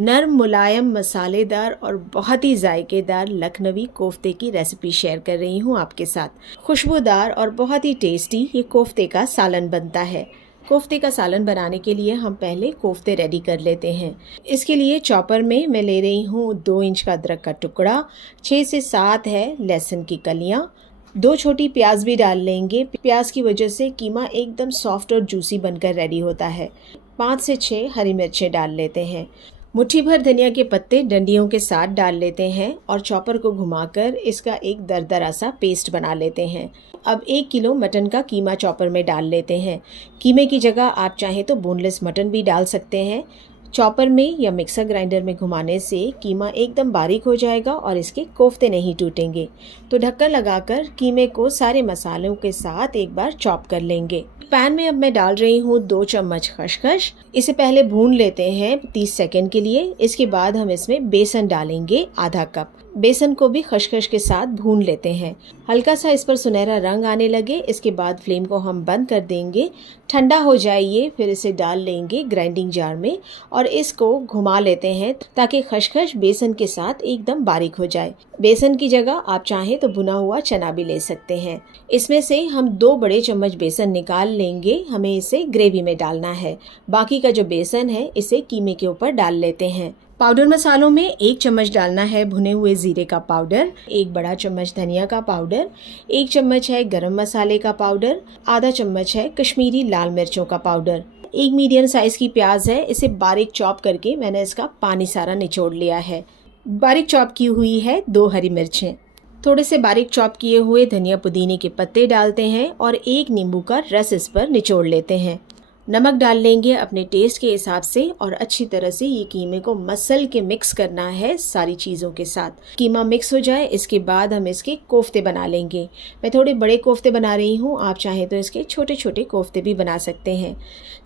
नरम मुलायम मसालेदार और बहुत ही जायकेदार लखनवी कोफ्ते की रेसिपी शेयर कर रही हूँ आपके साथ। खुशबूदार और बहुत ही टेस्टी ये कोफ्ते का सालन बनता है। कोफ्ते का सालन बनाने के लिए हम पहले कोफ्ते रेडी कर लेते हैं। इसके लिए चॉपर में मैं ले रही हूँ 2 इंच का अदरक का टुकड़ा, 6 से 7 है लहसुन की कलियाँ, 2 छोटी प्याज भी डाल लेंगे। प्याज की वजह से कीमा एकदम सॉफ्ट और जूसी बनकर रेडी होता है। 5 से 6 हरी मिर्चें डाल लेते हैं। मुट्ठी भर धनिया के पत्ते डंडियों के साथ डाल लेते हैं और चॉपर को घुमाकर इसका एक दरदरा सा पेस्ट बना लेते हैं। अब 1 किलो मटन का कीमा चॉपर में डाल लेते हैं। कीमे की जगह आप चाहें तो बोनलेस मटन भी डाल सकते हैं। चॉपर में या मिक्सर ग्राइंडर में घुमाने से कीमा एकदम बारीक हो जाएगा और इसके कोफ्ते नहीं टूटेंगे। तो ढक्कन लगाकर कीमे को सारे मसालों के साथ एक बार चॉप कर लेंगे। पैन में अब मैं डाल रही हूँ 2 चम्मच खसखस। इसे पहले भून लेते हैं 30 सेकंड के लिए। इसके बाद हम इसमें बेसन डालेंगे आधा कप। बेसन को भी खसखस के साथ भून लेते हैं। हल्का सा इस पर सुनहरा रंग आने लगे, इसके बाद फ्लेम को हम बंद कर देंगे। ठंडा हो जाइए, फिर इसे डाल लेंगे ग्राइंडिंग जार में और इसको घुमा लेते हैं ताकि खसखस बेसन के साथ एकदम बारीक हो जाए। बेसन की जगह आप चाहें तो भुना हुआ चना भी ले सकते हैं। इसमें से हम 2 बड़े चम्मच बेसन निकाल लेंगे। हमें इसे ग्रेवी में डालना है। बाकी का जो बेसन है इसे कीमे के ऊपर डाल लेते हैं। पाउडर मसालों में 1 चम्मच डालना है भुने हुए जीरे का पाउडर, 1 बड़ा चम्मच धनिया का पाउडर, 1 चम्मच है गरम मसाले का पाउडर, आधा चम्मच है कश्मीरी लाल मिर्चों का पाउडर। 1 मीडियम साइज की प्याज है, इसे बारीक चॉप करके मैंने इसका पानी सारा निचोड़ लिया है। बारीक चॉप की हुई है 2 हरी मिर्चें। थोड़े से बारीक चॉप किए हुए धनिया पुदीने के पत्ते डालते हैं और 1 नींबू का रस इस पर निचोड़ लेते हैं। नमक डाल लेंगे अपने टेस्ट के हिसाब से और अच्छी तरह से ये कीमे को मसल के मिक्स करना है सारी चीज़ों के साथ। कीमा मिक्स हो जाए इसके बाद हम इसके कोफ्ते बना लेंगे। मैं थोड़े बड़े कोफ्ते बना रही हूँ, आप चाहें तो इसके छोटे छोटे कोफ्ते भी बना सकते हैं।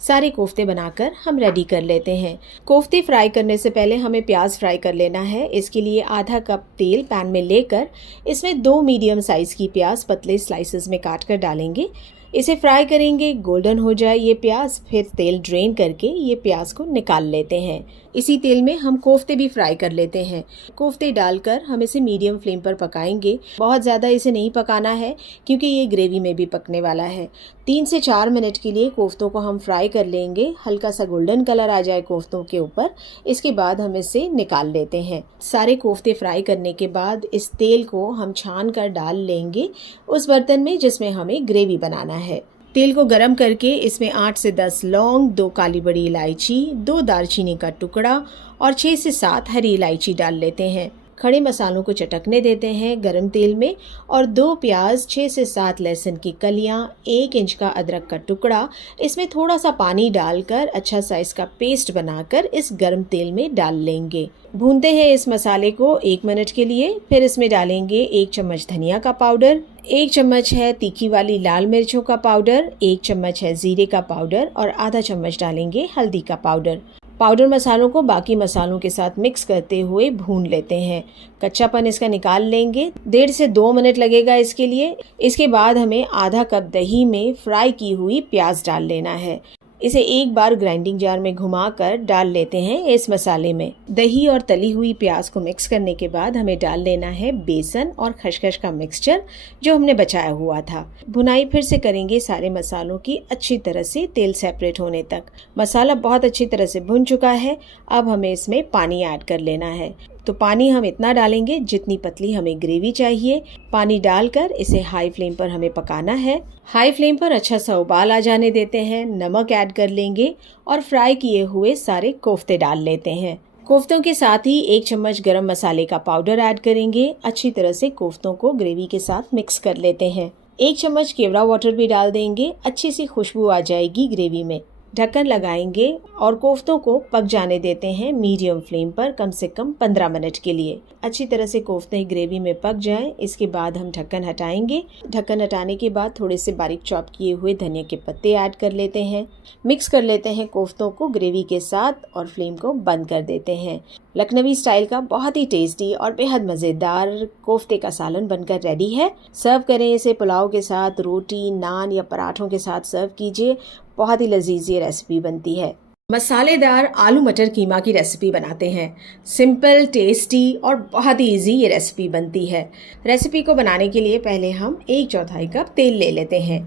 सारे कोफ्ते बनाकर हम रेडी कर लेते हैं। कोफ्ते फ्राई करने से पहले हमें प्याज फ्राई कर लेना है। इसके लिए आधा कप तेल पैन में लेकर इसमें 2 मीडियम साइज़ की प्याज पतले स्लाइसेस में काट कर डालेंगे। इसे फ्राई करेंगे, गोल्डन हो जाए ये प्याज, फिर तेल ड्रेन करके ये प्याज को निकाल लेते हैं। इसी तेल में हम कोफ्ते भी फ्राई कर लेते हैं। कोफ्ते डालकर हम इसे मीडियम फ्लेम पर पकाएंगे। बहुत ज़्यादा इसे नहीं पकाना है क्योंकि ये ग्रेवी में भी पकने वाला है। 3 से 4 मिनट के लिए कोफ्तों को हम फ्राई कर लेंगे। हल्का सा गोल्डन कलर आ जाए कोफ्तों के ऊपर, इसके बाद हम इसे निकाल लेते हैं। सारे कोफ्ते फ्राई करने के बाद इस तेल को हम छान कर डाल लेंगे उस बर्तन में जिसमें हमें ग्रेवी बनाना है। तेल को गरम करके इसमें 8 से 10 लौंग, 2 काली बड़ी इलायची, 2 दालचीनी का टुकड़ा और 6 से 7 हरी इलायची डाल लेते हैं। खड़े मसालों को चटकने देते हैं गरम तेल में और 2 प्याज, 6 से 7 लहसुन की कलियां, 1 इंच का अदरक का टुकड़ा, इसमें थोड़ा सा पानी डालकर अच्छा सा इसका पेस्ट बनाकर इस गरम तेल में डाल लेंगे। भूनते हैं इस मसाले को 1 मिनट के लिए। फिर इसमें डालेंगे 1 चम्मच धनिया का पाउडर, 1 चम्मच है तीखी वाली लाल मिर्चों का पाउडर, 1 चम्मच है जीरे का पाउडर और आधा चम्मच डालेंगे हल्दी का पाउडर। पाउडर मसालों को बाकी मसालों के साथ मिक्स करते हुए भून लेते हैं। कच्चापन इसका निकाल लेंगे। 1.5 से 2 मिनट लगेगा इसके लिए। इसके बाद हमें आधा कप दही में फ्राई की हुई प्याज डाल लेना है। इसे एक बार ग्राइंडिंग जार में घुमाकर डाल लेते हैं इस मसाले में। दही और तली हुई प्याज को मिक्स करने के बाद हमें डाल लेना है बेसन और खसखस का मिक्सचर जो हमने बचाया हुआ था। भुनाई फिर से करेंगे सारे मसालों की अच्छी तरह से तेल सेपरेट होने तक। मसाला बहुत अच्छी तरह से भुन चुका है। अब हमें इसमें पानी ऐड कर लेना है। तो पानी हम इतना डालेंगे जितनी पतली हमें ग्रेवी चाहिए। पानी डालकर इसे हाई फ्लेम पर हमें पकाना है। हाई फ्लेम पर अच्छा सा उबाल आ जाने देते हैं। नमक ऐड कर लेंगे और फ्राई किए हुए सारे कोफ्ते डाल लेते हैं। कोफ्तों के साथ ही 1 चम्मच गरम मसाले का पाउडर ऐड करेंगे। अच्छी तरह से कोफ्तों को ग्रेवी के साथ मिक्स कर लेते हैं। 1 चम्मच केवड़ा वाटर भी डाल देंगे। अच्छी सी खुशबू आ जाएगी ग्रेवी में। ढक्कन लगाएंगे और कोफ्तों को पक जाने देते हैं मीडियम फ्लेम पर कम से कम 15 मिनट के लिए। अच्छी तरह से कोफ्ते ग्रेवी में पक जाएं, इसके बाद हम ढक्कन हटाएंगे। ढक्कन हटाने के बाद थोड़े से बारीक चॉप किए हुए धनिया के पत्ते ऐड कर लेते हैं। मिक्स कर लेते हैं कोफ्तों को ग्रेवी के साथ और फ्लेम को बंद कर देते हैं। लखनवी स्टाइल का बहुत ही टेस्टी और बेहद मज़ेदार कोफ्ते का सालन बनकर रेडी है। सर्व करें इसे पुलाव के साथ, रोटी, नान या पराठों के साथ सर्व कीजिए। बहुत ही लजीज ये रेसिपी बनती है। मसालेदार आलू मटर कीमा की रेसिपी बनाते हैं। सिंपल, टेस्टी और बहुत ही इजी ये रेसिपी बनती है। रेसिपी को बनाने के लिए पहले हम 1/4 कप तेल ले लेते हैं।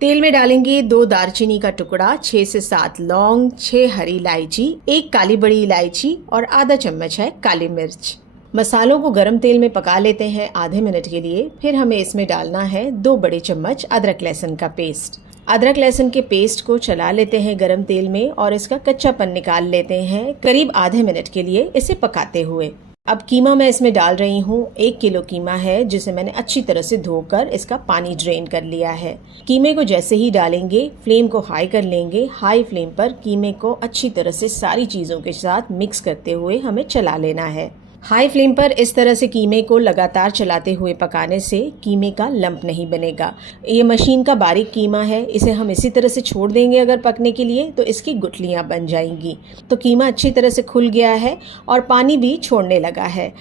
तेल में डालेंगे 2 दालचीनी का टुकड़ा, 6 से 7 लौंग, 6 हरी इलायची, 1 काली बड़ी इलायची और आधा चम्मच है काली मिर्च। मसालों को गरम तेल में पका लेते हैं आधे मिनट के लिए। फिर हमें इसमें डालना है 2 बड़े चम्मच अदरक लहसुन का पेस्ट। अदरक लहसुन के पेस्ट को चला लेते हैं गरम तेल में और इसका कच्चापन निकाल लेते हैं करीब आधे मिनट के लिए इसे पकाते हुए। अब कीमा मैं इसमें डाल रही हूँ। 1 किलो कीमा है जिसे मैंने अच्छी तरह से धोकर इसका पानी ड्रेन कर लिया है। कीमे को जैसे ही डालेंगे फ्लेम को हाई कर लेंगे। हाई फ्लेम पर कीमे को अच्छी तरह से सारी चीज़ों के साथ मिक्स करते हुए हमें चला लेना है। हाई फ्लेम पर इस तरह से कीमे को लगातार चलाते हुए पकाने से कीमे का लंप नहीं बनेगा। ये मशीन का बारीक कीमा है, इसे हम इसी तरह से छोड़ देंगे अगर पकने के लिए तो इसकी गुठलियाँ बन जाएंगी। तो कीमा अच्छी तरह से खुल गया है और पानी भी छोड़ने लगा है।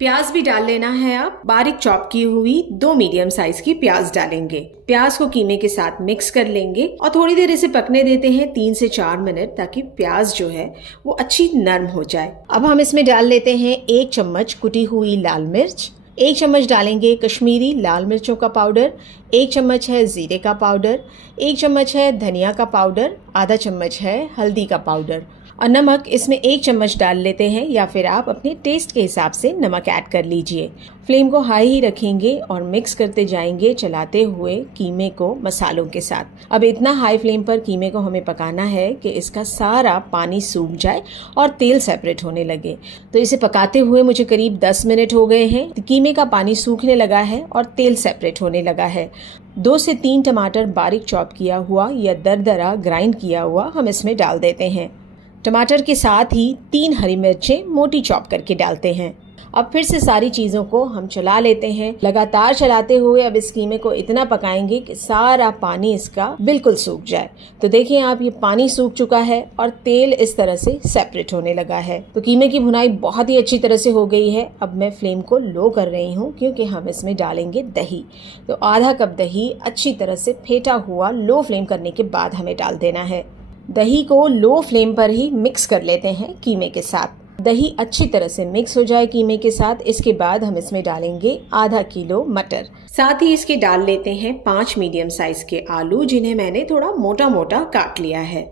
प्याज भी डाल लेना है। अब बारीक चॉप की हुई 2 मीडियम साइज की प्याज डालेंगे। प्याज को कीमे के साथ मिक्स कर लेंगे और थोड़ी देर इसे पकने देते हैं 3 से 4 मिनट, ताकि प्याज जो है वो अच्छी नरम हो जाए। अब हम इसमें डाल लेते हैं 1 चम्मच कुटी हुई लाल मिर्च, 1 चम्मच डालेंगे कश्मीरी लाल मिर्चों का पाउडर, 1 चम्मच है जीरे का पाउडर, 1 चम्मच है धनिया का पाउडर, आधा चम्मच है हल्दी का पाउडर और नमक इसमें 1 चम्मच डाल लेते हैं, या फिर आप अपने टेस्ट के हिसाब से नमक ऐड कर लीजिए। फ्लेम को हाई ही रखेंगे और मिक्स करते जाएंगे चलाते हुए कीमे को मसालों के साथ। अब इतना हाई फ्लेम पर कीमे को हमें पकाना है कि इसका सारा पानी सूख जाए और तेल सेपरेट होने लगे। तो इसे पकाते हुए मुझे करीब 10 मिनट हो गए हैं। कीमे का पानी सूखने लगा है और तेल सेपरेट होने लगा है। 2 से 3 टमाटर बारीक चॉप किया हुआ या दरदरा ग्राइंड किया हुआ हम इसमें डाल देते हैं। टमाटर के साथ ही 3 हरी मिर्चें मोटी चॉप करके डालते हैं। अब फिर से सारी चीज़ों को हम चला लेते हैं। लगातार चलाते हुए अब इस कीमे को इतना पकाएंगे कि सारा पानी इसका बिल्कुल सूख जाए। तो देखिए आप, ये पानी सूख चुका है और तेल इस तरह से सेपरेट होने लगा है। तो कीमे की भुनाई बहुत ही अच्छी तरह से हो गई है। अब मैं फ्लेम को लो कर रही हूँ क्योंकि हम इसमें डालेंगे दही। तो आधा कप दही अच्छी तरह से फेंटा हुआ लो फ्लेम करने के बाद हमें डाल देना है। दही को लो फ्लेम पर ही मिक्स कर लेते हैं कीमे के साथ। दही अच्छी तरह से मिक्स हो जाए कीमे के साथ, इसके बाद हम इसमें डालेंगे आधा किलो मटर। साथ ही इसके डाल लेते हैं 5 मीडियम साइज के आलू, जिन्हें मैंने थोड़ा मोटा मोटा काट लिया है।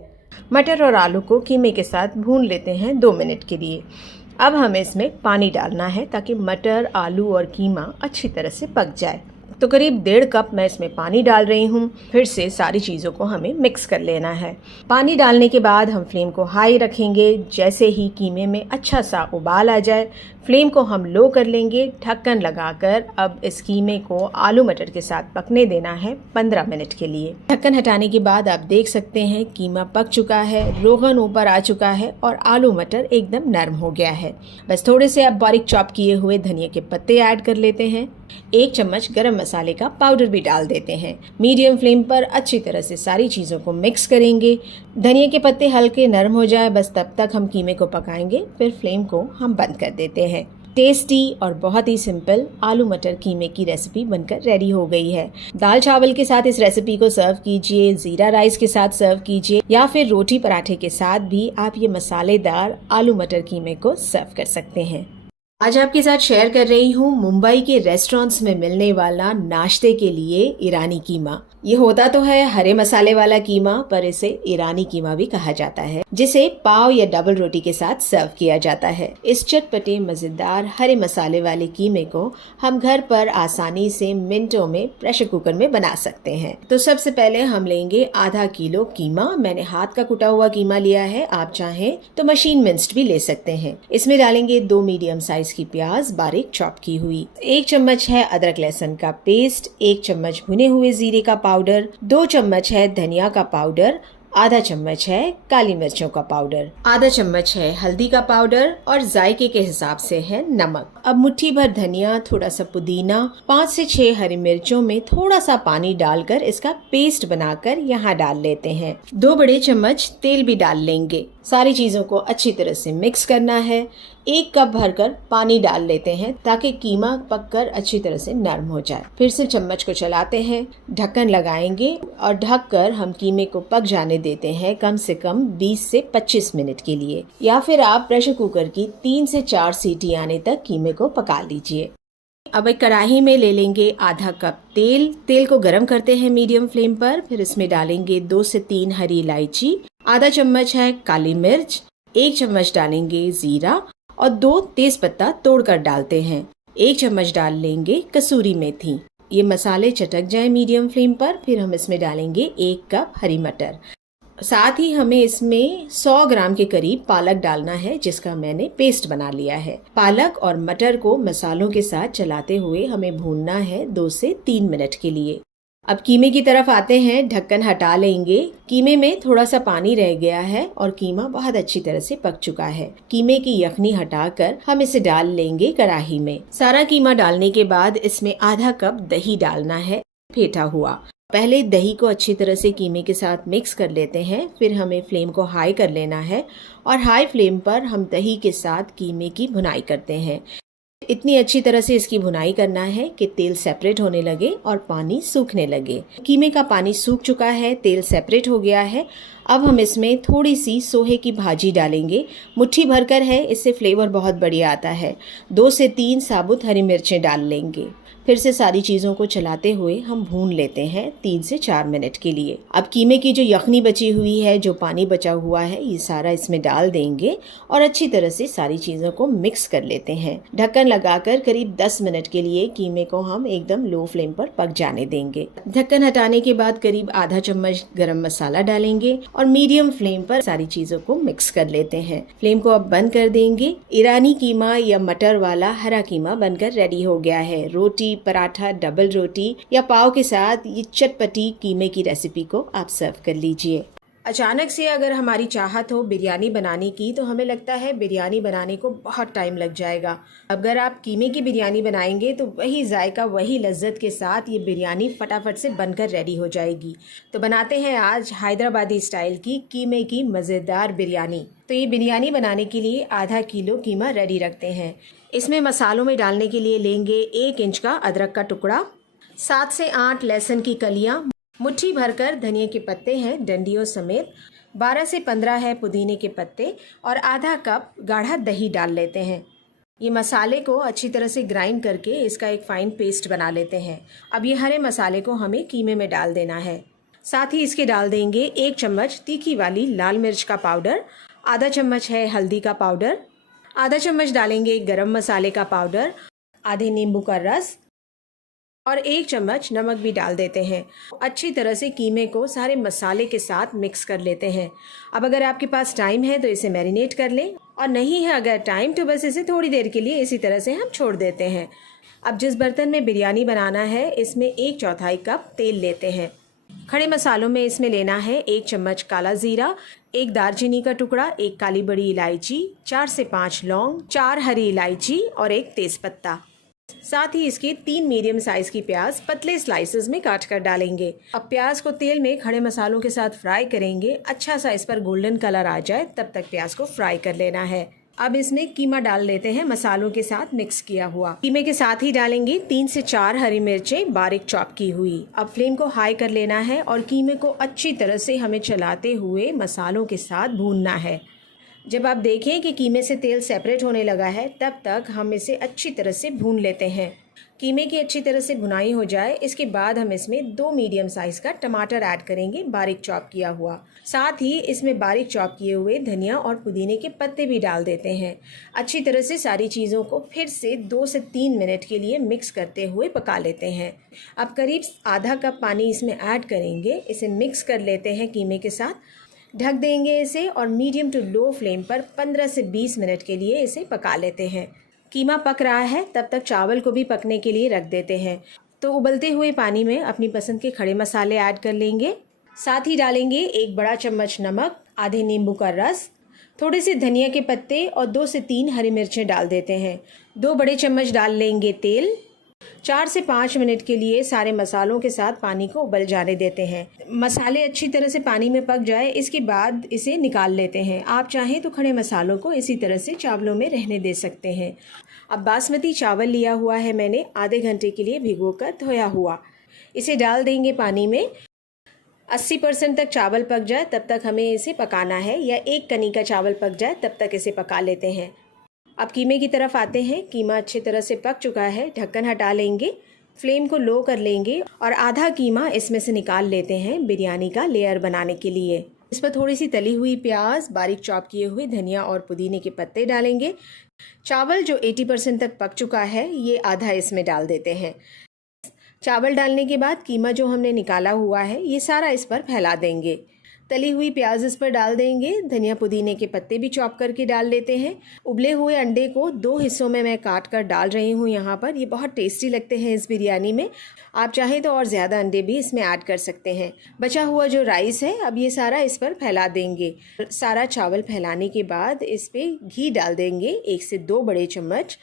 मटर और आलू को कीमे के साथ भून लेते हैं 2 मिनट के लिए। अब हमें इसमें पानी डालना है ताकि मटर, आलू और कीमा अच्छी तरह से पक जाए। तो करीब 1.5 कप मैं इसमें पानी डाल रही हूँ। फिर से सारी चीज़ों को हमें मिक्स कर लेना है। पानी डालने के बाद हम फ्लेम को हाई रखेंगे। जैसे ही कीमे में अच्छा सा उबाल आ जाए फ्लेम को हम लो कर लेंगे। ढक्कन लगाकर अब इस कीमे को आलू मटर के साथ पकने देना है 15 मिनट के लिए। ढक्कन हटाने के बाद आप देख सकते हैं कीमा पक चुका है, रोगन ऊपर आ चुका है और आलू मटर एकदम नरम हो गया है। बस थोड़े से अब बारीक चॉप किए हुए धनिया के पत्ते ऐड कर लेते हैं। 1 चम्मच गरम मसाले का पाउडर भी डाल देते हैं। मीडियम फ्लेम पर अच्छी तरह से सारी चीज़ों को मिक्स करेंगे। धनिया के पत्ते हल्के नरम हो जाए, बस तब तक हम कीमे को पकाएंगे। फिर फ्लेम को हम बंद कर देते हैं। टेस्टी और बहुत ही सिंपल आलू मटर कीमे की रेसिपी बनकर रेडी हो गई है। दाल चावल के साथ इस रेसिपी को सर्व कीजिए, जीरा राइस के साथ सर्व कीजिए, या फिर रोटी पराठे के साथ भी आप ये मसालेदार आलू मटर कीमे को सर्व कर सकते हैं। आज आपके साथ शेयर कर रही हूँ मुंबई के रेस्टोरेंट्स में मिलने वाला नाश्ते के लिए ईरानी कीमा। ये होता तो है हरे मसाले वाला कीमा, पर इसे ईरानी कीमा भी कहा जाता है, जिसे पाव या डबल रोटी के साथ सर्व किया जाता है। इस चटपटे मजेदार हरे मसाले वाले कीमे को हम घर पर आसानी से मिनटों में प्रेशर कुकर में बना सकते हैं। तो सबसे पहले हम लेंगे आधा किलो कीमा। मैंने हाथ का कुटा हुआ कीमा लिया है, आप चाहें तो मशीन मिंस्ड भी ले सकते हैं। इसमें डालेंगे 2 मीडियम साइज की प्याज बारीक चॉप की हुई, 1 चम्मच है अदरक लहसुन का पेस्ट, 1 चम्मच भुने हुए जीरे का पाउडर, 2 चम्मच है धनिया का पाउडर, आधा चम्मच है काली मिर्चों का पाउडर, आधा चम्मच है हल्दी का पाउडर और जायके के हिसाब से है नमक। अब मुट्ठी भर धनिया, थोड़ा सा पुदीना, 5 से 6 हरी मिर्चों में थोड़ा सा पानी डालकर इसका पेस्ट बनाकर यहाँ डाल लेते हैं। 2 बड़े चम्मच तेल भी डाल लेंगे। सारी चीजों को अच्छी तरह से मिक्स करना है। 1 कप भरकर पानी डाल लेते हैं ताकि कीमा पककर अच्छी तरह से नरम हो जाए। फिर से चम्मच को चलाते हैं, ढक्कन लगाएंगे और ढककर हम कीमे को पक जाने देते हैं कम से कम 20 से 25 मिनट के लिए, या फिर आप प्रेशर कुकर की 3 से 4 सीटी आने तक कीमे को पका लीजिए। अब एक कढ़ाई में ले लेंगे आधा कप तेल। तेल को गरम करते हैं मीडियम फ्लेम पर। फिर इसमें डालेंगे 2 से 3 हरी इलायची, आधा चम्मच है काली मिर्च, 1 चम्मच डालेंगे जीरा और 2 तेज पत्ता तोड़कर डालते हैं। 1 चम्मच डाल लेंगे कसूरी मेथी। ये मसाले चटक जाए मीडियम फ्लेम पर। फिर हम इसमें डालेंगे 1 कप हरी मटर। साथ ही हमें इसमें 100 ग्राम के करीब पालक डालना है, जिसका मैंने पेस्ट बना लिया है। पालक और मटर को मसालों के साथ चलाते हुए हमें भूनना है 2 से 3 मिनट के लिए। अब कीमे की तरफ आते हैं। ढक्कन हटा लेंगे। कीमे में थोड़ा सा पानी रह गया है और कीमा बहुत अच्छी तरह से पक चुका है। कीमे की यखनी हटाकर हम इसे डाल लेंगे कढ़ाई में। सारा कीमा डालने के बाद इसमें आधा कप दही डालना है, फेंटा हुआ। पहले दही को अच्छी तरह से कीमे के साथ मिक्स कर लेते हैं। फिर हमें फ्लेम को हाई कर लेना है और हाई फ्लेम पर हम दही के साथ कीमे की भुनाई करते हैं। इतनी अच्छी तरह से इसकी भुनाई करना है कि तेल सेपरेट होने लगे और पानी सूखने लगे। कीमे का पानी सूख चुका है, तेल सेपरेट हो गया है। अब हम इसमें थोड़ी सी सोहे की भाजी डालेंगे। मुट्ठी भरकर है, इससे फ्लेवर बहुत बढ़िया आता है। 2 से 3 साबुत हरी मिर्चें डाल लेंगे। फिर से सारी चीज़ों को चलाते हुए हम भून लेते हैं 3 से 4 मिनट के लिए। अब कीमे की जो यखनी बची हुई है, जो पानी बचा हुआ है, ये सारा इसमें डाल देंगे और अच्छी तरह से सारी चीज़ों को मिक्स कर लेते हैं। ढक्कन लगाकर करीब 10 मिनट के लिए कीमे को हम एकदम लो फ्लेम पर पक जाने देंगे। ढक्कन हटाने के बाद करीब आधा चम्मच गरम मसाला डालेंगे और मीडियम फ्लेम पर सारी चीज़ों को मिक्स कर लेते हैं। फ्लेम को अब बंद कर देंगे। ईरानी कीमा या मटर वाला हरा कीमा बनकर रेडी हो गया है। रोटी, पराठा, डबल रोटी या पाव के साथ ये चटपटी कीमे की रेसिपी को आप सर्व कर लीजिए। अचानक से अगर हमारी चाहत हो बिरयानी बनाने की, तो हमें लगता है बिरयानी बनाने को बहुत टाइम लग जाएगा। अगर आप कीमे की बिरयानी बनाएंगे तो वही जायका, वही लज्जत के साथ ये बिरयानी फटाफट से बनकर रेडी हो जाएगी। तो बनाते हैं आज हैदराबादी स्टाइल की कीमे की मज़ेदार बिरयानी। तो ये बिरयानी बनाने के लिए आधा किलो कीमा रेडी रखते हैं। इसमें मसालों में डालने के लिए लेंगे 1 इंच का अदरक का टुकड़ा, 7 से 8 लहसुन की कलियां, मुट्ठी भरकर धनिया के पत्ते हैं डंडियों समेत, 12 से 15 है पुदीने के पत्ते और आधा कप गाढ़ा दही डाल लेते हैं। ये मसाले को अच्छी तरह से ग्राइंड करके इसका एक फाइन पेस्ट बना लेते हैं। अब ये हरे मसाले को हमें कीमे में डाल देना है। साथ ही इसके डाल देंगे 1 चम्मच तीखी वाली लाल मिर्च का पाउडर, आधा चम्मच है हल्दी का पाउडर, आधा चम्मच डालेंगे गरम मसाले का पाउडर, आधे नींबू का रस और 1 चम्मच नमक भी डाल देते हैं। अच्छी तरह से कीमे को सारे मसाले के साथ मिक्स कर लेते हैं। अब अगर आपके पास टाइम है तो इसे मैरिनेट कर लें, और नहीं है अगर टाइम तो बस इसे थोड़ी देर के लिए इसी तरह से हम छोड़ देते हैं। अब जिस बर्तन में बिरयानी बनाना है, इसमें 1/4 कप तेल लेते हैं। खड़े मसालों में इसमें लेना है 1 चम्मच काला जीरा, 1 दालचीनी का टुकड़ा, 1 काली बड़ी इलायची, 4 से 5 लौंग, 4 हरी इलायची और 1 तेजपत्ता। साथ ही इसके 3 मीडियम साइज की प्याज पतले स्लाइसेस में काट कर डालेंगे। अब प्याज को तेल में खड़े मसालों के साथ फ्राई करेंगे। अच्छा सा इस पर गोल्डन कलर आ जाए तब तक प्याज को फ्राई कर लेना है। अब इसमें कीमा डाल लेते हैं, मसालों के साथ मिक्स किया हुआ। कीमे के साथ ही डालेंगे 3 से 4 हरी मिर्चें बारीक चॉप की हुई। अब फ्लेम को हाई कर लेना है और कीमे को अच्छी तरह से हमें चलाते हुए मसालों के साथ भूनना है। जब आप देखें कि कीमे से तेल सेपरेट होने लगा है, तब तक हम इसे अच्छी तरह से भून लेते हैं। कीमे की अच्छी तरह से भुनाई हो जाए, इसके बाद हम इसमें 2 मीडियम साइज का टमाटर ऐड करेंगे, बारीक चॉप किया हुआ। साथ ही इसमें बारीक चॉप किए हुए धनिया और पुदीने के पत्ते भी डाल देते हैं। अच्छी तरह से सारी चीज़ों को फिर से 2 से 3 मिनट के लिए मिक्स करते हुए पका लेते हैं। अब करीब आधा कप पानी इसमें ऐड करेंगे, इसे मिक्स कर लेते हैं कीमे के साथ, ढक देंगे इसे और मीडियम टू लो फ्लेम पर 15 से 20 मिनट के लिए इसे पका लेते हैं। कीमा पक रहा है, तब तक चावल को भी पकने के लिए रख देते हैं। तो उबलते हुए पानी में अपनी पसंद के खड़े मसाले ऐड कर लेंगे। साथ ही डालेंगे 1 बड़ा चम्मच नमक, आधे नींबू का रस, थोड़े से धनिया के पत्ते और 2 से 3 हरी मिर्चें डाल देते हैं। 2 बड़े चम्मच डाल लेंगे तेल, 4 से 5 मिनट के लिए सारे मसालों के साथ पानी को उबल जाने देते हैं। मसाले अच्छी तरह से पानी में पक जाए, इसके बाद इसे निकाल लेते हैं। आप चाहें तो खड़े मसालों को इसी तरह से चावलों में रहने दे सकते हैं। अब बासमती चावल लिया हुआ है मैंने, आधे घंटे के लिए भिगोकर धोया हुआ। इसे डाल देंगे पानी में। 80% तक चावल पक जाए तब तक हमें इसे पकाना है, या 1 कनी का चावल पक जाए तब तक इसे पका लेते हैं। अब कीमे की तरफ आते हैं। कीमा अच्छी तरह से पक चुका है, ढक्कन हटा लेंगे, फ्लेम को लो कर लेंगे और आधा कीमा इसमें से निकाल लेते हैं बिरयानी का लेयर बनाने के लिए। इस पर थोड़ी सी तली हुई प्याज, बारीक चॉप किए हुए धनिया और पुदीने के पत्ते डालेंगे। चावल जो 80% तक पक चुका है, ये आधा इसमें डाल देते हैं। चावल डालने के बाद कीमा जो हमने निकाला हुआ है, ये सारा इस पर फैला देंगे। तली हुई प्याज इस पर डाल देंगे। धनिया पुदीने के पत्ते भी चॉप करके डाल लेते हैं। उबले हुए अंडे को 2 हिस्सों में मैं काट कर डाल रही हूँ यहाँ पर। ये बहुत टेस्टी लगते हैं इस बिरयानी में। आप चाहें तो और ज़्यादा अंडे भी इसमें ऐड कर सकते हैं। बचा हुआ जो राइस है, अब ये सारा इस पर फैला देंगे। सारा चावल फैलाने के बाद इस पर घी डाल देंगे, 1 से 2 बड़े चम्मच।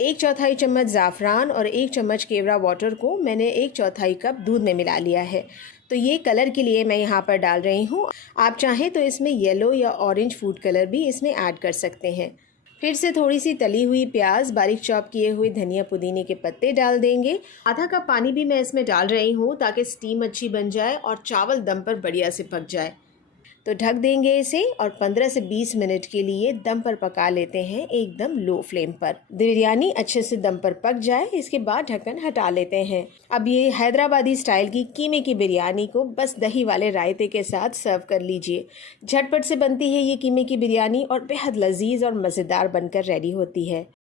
1/4 चम्मच ज़ाफ़रान और 1 चम्मच केवड़ा वाटर को मैंने 1/4 कप दूध में मिला लिया है। तो ये कलर के लिए मैं यहाँ पर डाल रही हूँ। आप चाहें तो इसमें येलो या ऑरेंज फूड कलर भी इसमें ऐड कर सकते हैं। फिर से थोड़ी सी तली हुई प्याज, बारीक चॉप किए हुए धनिया पुदीने के पत्ते डाल देंगे। आधा कप पानी भी मैं इसमें डाल रही हूँ ताकि स्टीम अच्छी बन जाए और चावल दम पर बढ़िया से पक जाए। तो ढक देंगे इसे और 15 से 20 मिनट के लिए दम पर पका लेते हैं, एकदम लो फ्लेम पर। बिरयानी अच्छे से दम पर पक जाए, इसके बाद ढक्कन हटा लेते हैं। अब ये हैदराबादी स्टाइल की कीमे की बिरयानी को बस दही वाले रायते के साथ सर्व कर लीजिए। झटपट से बनती है ये कीमे की बिरयानी और बेहद लजीज और मज़ेदार बनकर रेडी होती है।